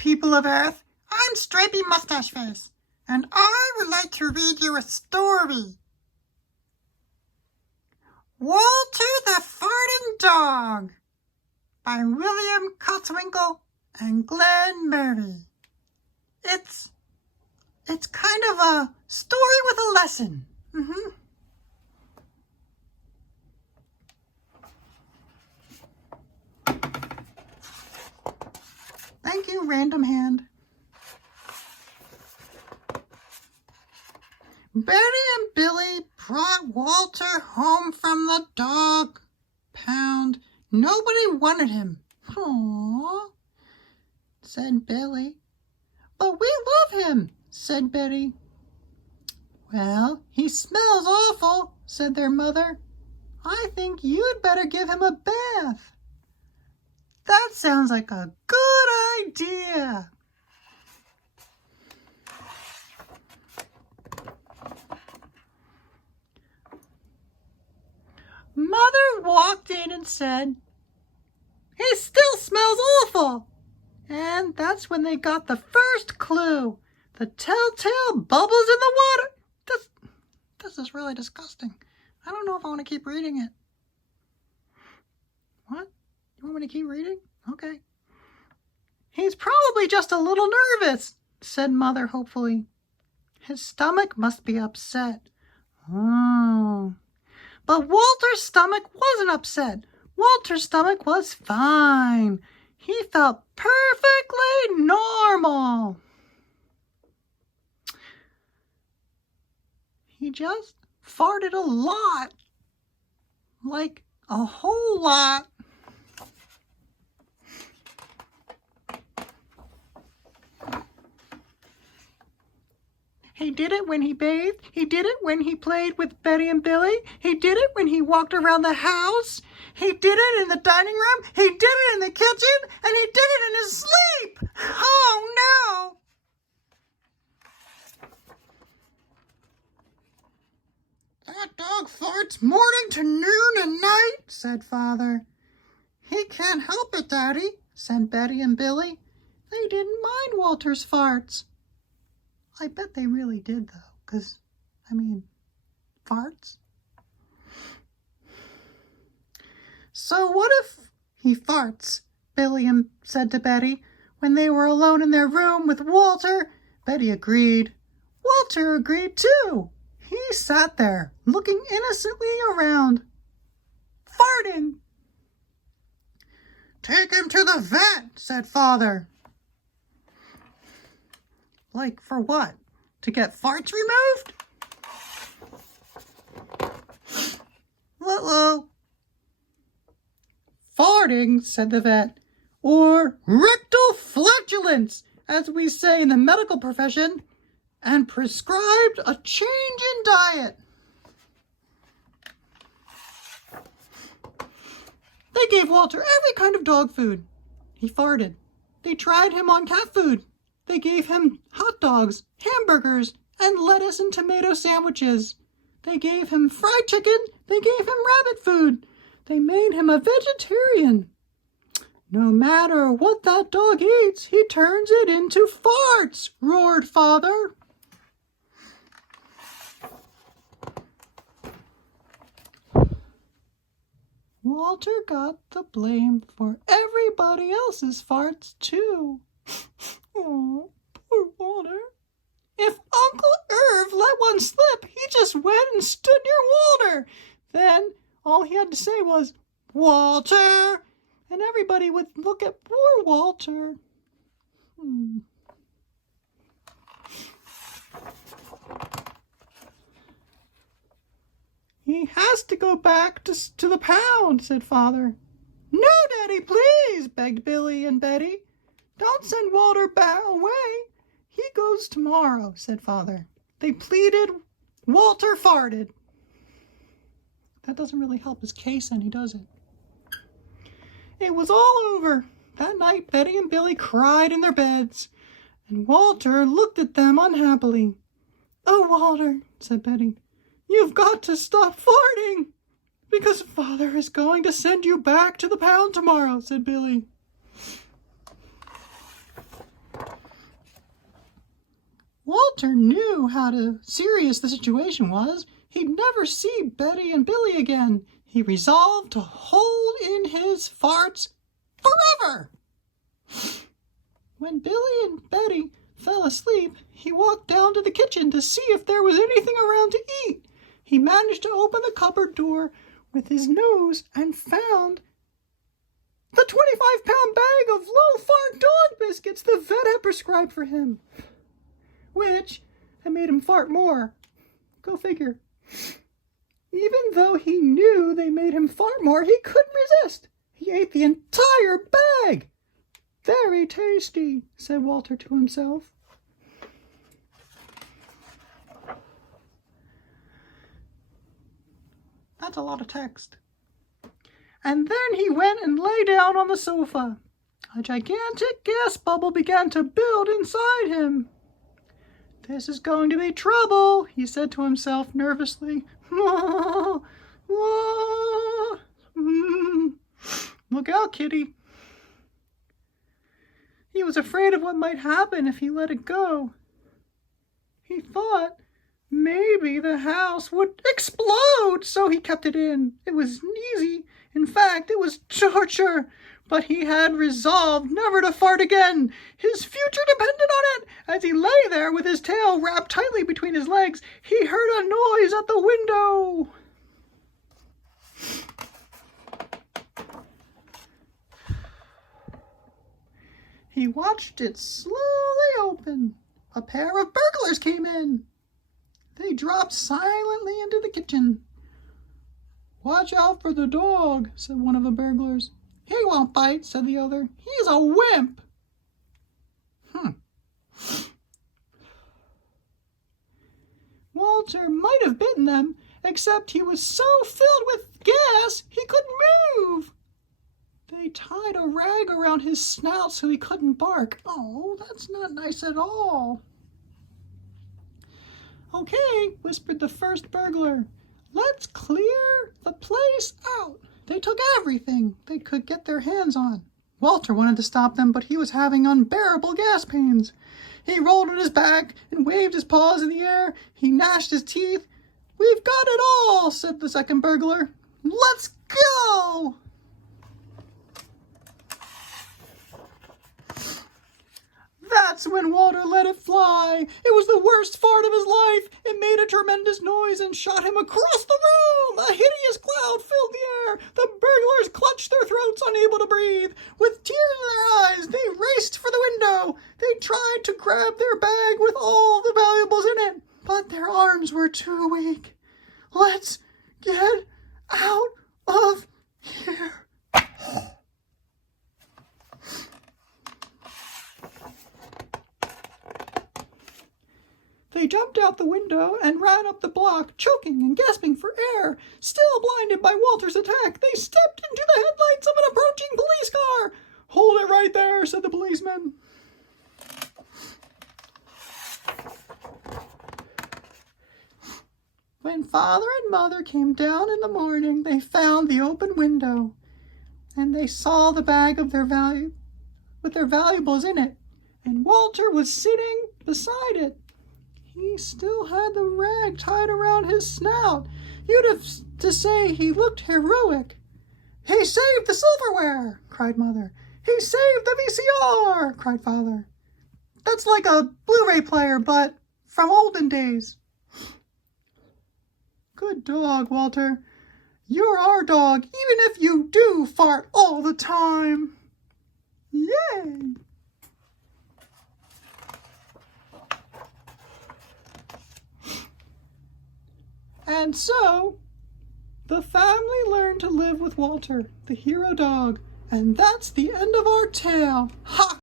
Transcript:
people of Earth. I'm Stripey Mustache Face, and I would like to read you a story. Walter the Farting Dog by William Cotswinkle and Glenn Murray. It's kind of a story with a lesson. Thank you, random hand. Betty and Billy brought Walter home from the dog pound. Nobody wanted him. Aww, said Billy. But we love him, said Betty. Well, he smells awful, said their mother. I think you'd better give him a bath. That sounds like a good idea. Mother walked in and said, "He still smells awful." And that's when they got the first clue. The telltale bubbles in the water. This is really disgusting. I don't know if I want to keep reading it. What? You want me to keep reading? Okay. He's probably just a little nervous, said Mother hopefully. His stomach must be upset. Oh. But Walter's stomach wasn't upset. Walter's stomach was fine. He felt perfectly normal. He just farted a lot. Like a whole lot. He did it when he bathed. He did it when he played with Betty and Billy. He did it when he walked around the house. He did it in the dining room. He did it in the kitchen. And he did it in his sleep. Oh, no. That dog farts morning to noon and night, said Father. He can't help it, Daddy, said Betty and Billy. They didn't mind Walter's farts. I bet they really did, though, because, farts. So what if he farts, Billy said to Betty. When they were alone in their room with Walter, Betty agreed. Walter agreed, too. He sat there, looking innocently around, farting. Take him to the vet, said Father. Like, for what? To get farts removed? Uh-oh. Farting, said the vet, or rectal flatulence, as we say in the medical profession, and prescribed a change in diet. They gave Walter every kind of dog food. He farted. They tried him on cat food. They gave him hot dogs, hamburgers, and lettuce and tomato sandwiches. They gave him fried chicken. They gave him rabbit food. They made him a vegetarian. No matter what that dog eats, he turns it into farts, roared Father. Walter got the blame for everybody else's farts, too. Oh, poor Walter. If Uncle Irv let one slip, he just went and stood near Walter. Then all he had to say was, Walter, and everybody would look at poor Walter. He has to go back to the pound, said Father. No, Daddy, please, begged Billy and Betty. Don't send Walter back away. He goes tomorrow, said Father. They pleaded. Walter farted. That doesn't really help his case any, does it? It was all over. That night, Betty and Billy cried in their beds, and Walter looked at them unhappily. Oh, Walter, said Betty, you've got to stop farting, because Father is going to send you back to the pound tomorrow, said Billy. Walter knew how serious the situation was. He'd never see Betty and Billy again. He resolved to hold in his farts forever. When Billy and Betty fell asleep, he walked down to the kitchen to see if there was anything around to eat. He managed to open the cupboard door with his nose and found the 25-pound bag of low-fart dog biscuits the vet had prescribed for him, which had made him fart more. Go figure. Even though he knew they made him fart more, he couldn't resist. He ate the entire bag. Very tasty, said Walter to himself. That's a lot of text. And then he went and lay down on the sofa. A gigantic gas bubble began to build inside him. This is going to be trouble, he said to himself nervously. Look out, kitty. He was afraid of what might happen if he let it go. He thought maybe the house would explode, so he kept it in. It was easy. In fact, it was torture. But he had resolved never to fart again. His future depended on it. As he lay there with his tail wrapped tightly between his legs, he heard a noise at the window. He watched it slowly open. A pair of burglars came in. They dropped silently into the kitchen. "Watch out for the dog," said one of the burglars. "He won't bite," said the other. "He's a wimp." Walter might have bitten them, except he was so filled with gas he couldn't move. They tied a rag around his snout so he couldn't bark. Oh, that's not nice at all. "Okay," whispered the first burglar. "Let's clear the place out." They took everything they could get their hands on. Walter wanted to stop them, but he was having unbearable gas pains. He rolled on his back and waved his paws in the air. He gnashed his teeth. "We've got it all," said the second burglar. "Let's go!" That's when Walter let it fly. It was the worst fart of his life. It made a tremendous noise and shot him across the room. A hideous cloud filled the air. The burglars clutched their throats, unable to breathe. With tears in their eyes, they raced for the window. They tried to grab their bag with all the valuables in it, but their arms were too weak. "Let's get out of here." They jumped out the window and ran up the block, choking and gasping for air. Still blinded by Walter's attack, they stepped into the headlights of an approaching police car. "Hold it right there," said the policeman. When Father and Mother came down in the morning, they found the open window, and they saw the bag of their valuables in it, and Walter was sitting beside it. He still had the rag tied around his snout. You'd have to say he looked heroic. "He saved the silverware," cried Mother. "He saved the VCR," cried Father. That's like a Blu-ray player, but from olden days. Good dog, Walter. You're our dog, even if you do fart all the time. Yay! And so, the family learned to live with Walter, the hero dog, and that's the end of our tale. Ha!